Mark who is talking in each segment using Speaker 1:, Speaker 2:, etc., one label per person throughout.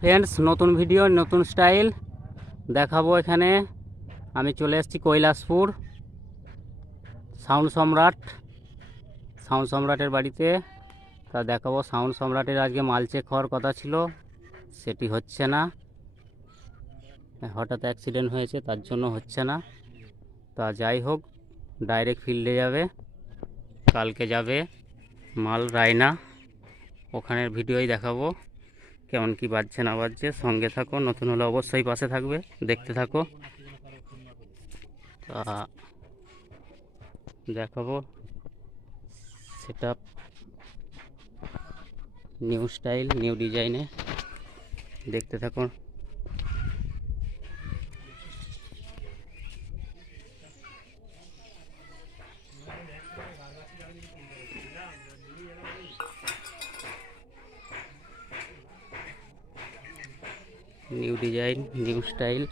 Speaker 1: Friends নতুন video নতুন style দেখাবো এখানে। আমি চলে এসেছি কৈলাসপুর, সাউন্ড সম্রাট। সাউন্ড সম্রাটের বাড়িতে। তা দেখাবো, সাউন্ড সম্রাটের আজকে মাল চেক হওয়ার কথা ছিল, সেটি হচ্ছে না। হঠাৎ অ্যাক্সিডেন্ট হয়েছে, তার জন্য হচ্ছে না। তা যাই হোক ডাইরেক্ট ফিল্ডে যাবে। কালকে যাবে মাল রায়না। ওখানের ভিডিওই দেখাবো। কেমন কি বাজছে না বাজছে, সঙ্গে থাকো, নতুন হলে অবশ্যই পাশে থাকবে, দেখতে থাকো। তা দেখাবো সেট নিউ স্টাইল নিউ ডিজাইনে দেখতে থাকুন নিউ ডিজাইন নিউ স্টাইল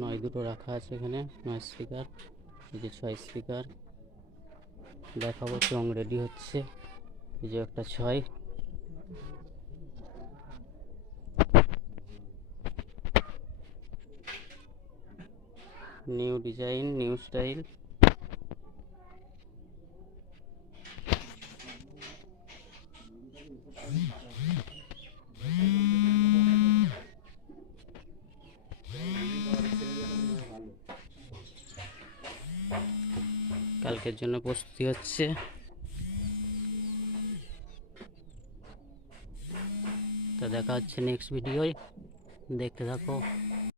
Speaker 1: নয়, দুটো রাখা আছে এখানে, নয় স্পিকার এই যে ছয় স্পিকার দেখাবো চং রেডি হচ্ছে, এই যে একটা ছয়। নিউ ডিজাইন নিউ স্টাইল কালকের জন্য প্রস্তুতি হচ্ছে। তা দেখা হচ্ছে নেক্সট ভিডিওয় দেখতে থাকো।